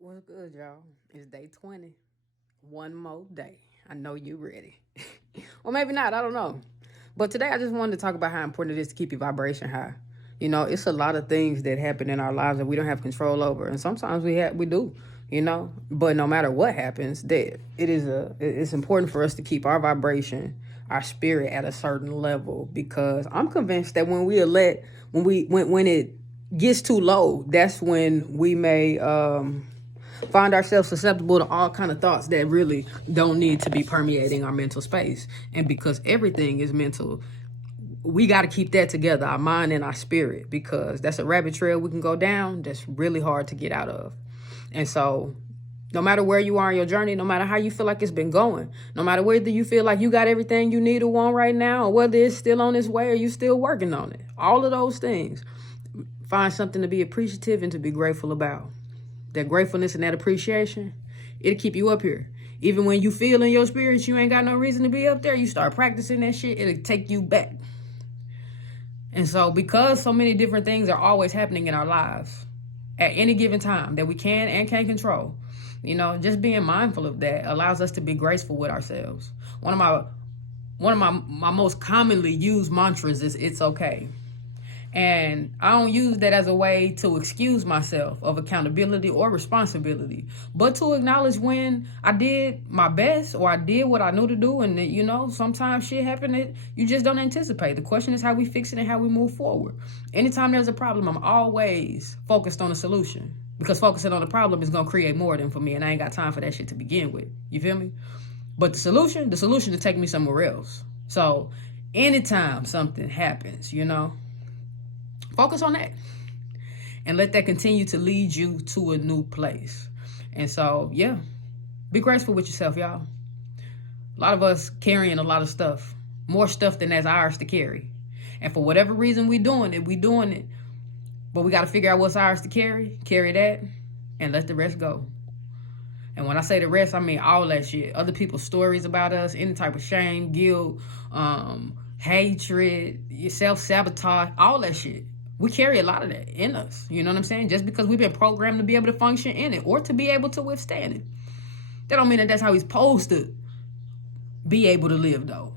What's good, y'all? It's day 20. One more day. I know you ready. Or maybe not, I don't know. But today I just wanted to talk about how important it is to keep your vibration high. You know, it's a lot of things that happen in our lives that we don't have control over. And sometimes we do, you know. But no matter what happens, that it's important for us to keep our vibration, our spirit at a certain level, because I'm convinced that when it gets too low, that's when we may find ourselves susceptible to all kind of thoughts that really don't need to be permeating our mental space. And because everything is mental, we got to keep that together, our mind and our spirit, because that's a rabbit trail we can go down that's really hard to get out of. And so no matter where you are in your journey, no matter how you feel like it's been going, no matter whether you feel like you got everything you need or want right now, or whether it's still on its way or you still working on it, all of those things, find something to be appreciative and to be grateful about. That gratefulness and that appreciation, it'll keep you up here. Even when you feel in your spirits you ain't got no reason to be up there, you start practicing that shit, it'll take you back. And so because so many different things are always happening in our lives at any given time that we can and can't control, you know, just being mindful of that allows us to be graceful with ourselves. One of my most commonly used mantras is "it's okay." And I don't use that as a way to excuse myself of accountability or responsibility, but to acknowledge when I did my best or I did what I knew to do. And, you know, sometimes shit happen that you just don't anticipate. The question is how we fix it and how we move forward. Anytime there's a problem, I'm always focused on the solution, because focusing on the problem is going to create more than for me. And I ain't got time for that shit to begin with. You feel me? But the solution to take me somewhere else. So anytime something happens, you know, focus on that and let that continue to lead you to a new place. And so, yeah, be graceful with yourself, y'all. A lot of us carrying a lot of stuff, more stuff than that's ours to carry. And for whatever reason we doing it. But we got to figure out what's ours to carry that, and let the rest go. And when I say the rest, I mean all that shit. Other people's stories about us, any type of shame, guilt, hatred, self-sabotage, all that shit. We carry a lot of that in us. You know what I'm saying? Just because we've been programmed to be able to function in it or to be able to withstand it, that don't mean that that's how we're supposed to be able to live, though.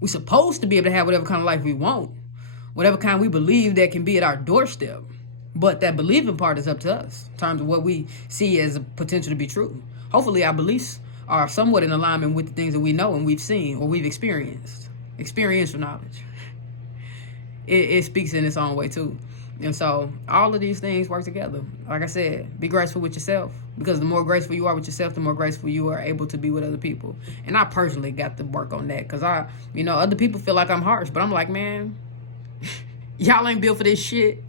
We're supposed to be able to have whatever kind of life we want, whatever kind we believe that can be at our doorstep. But that believing part is up to us in terms of what we see as a potential to be true. Hopefully our beliefs are somewhat in alignment with the things that we know and we've seen or we've experienced. Experiential knowledge. It speaks in its own way too. And so all of these things work together. Like I said, be graceful with yourself, because the more graceful you are with yourself, the more graceful you are able to be with other people. And I personally got to work on that, because other people feel like I'm harsh, but I'm like, man, y'all ain't built for this shit.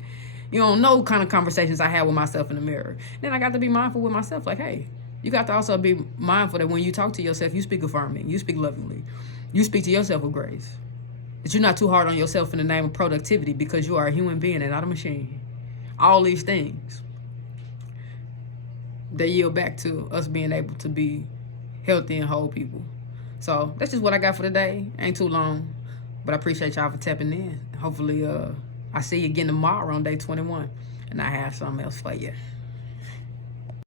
You don't know kind of conversations I have with myself in the mirror. Then I got to be mindful with myself, like, hey, you got to also be mindful that when you talk to yourself, you speak affirming, you speak lovingly, you speak to yourself with grace. That you're not too hard on yourself in the name of productivity, because you are a human being and not a machine. All these things, they yield back to us being able to be healthy and whole people. So that's just what I got for today. Ain't too long, but I appreciate y'all for tapping in. Hopefully, I see you again tomorrow on day 21, and I have something else for you.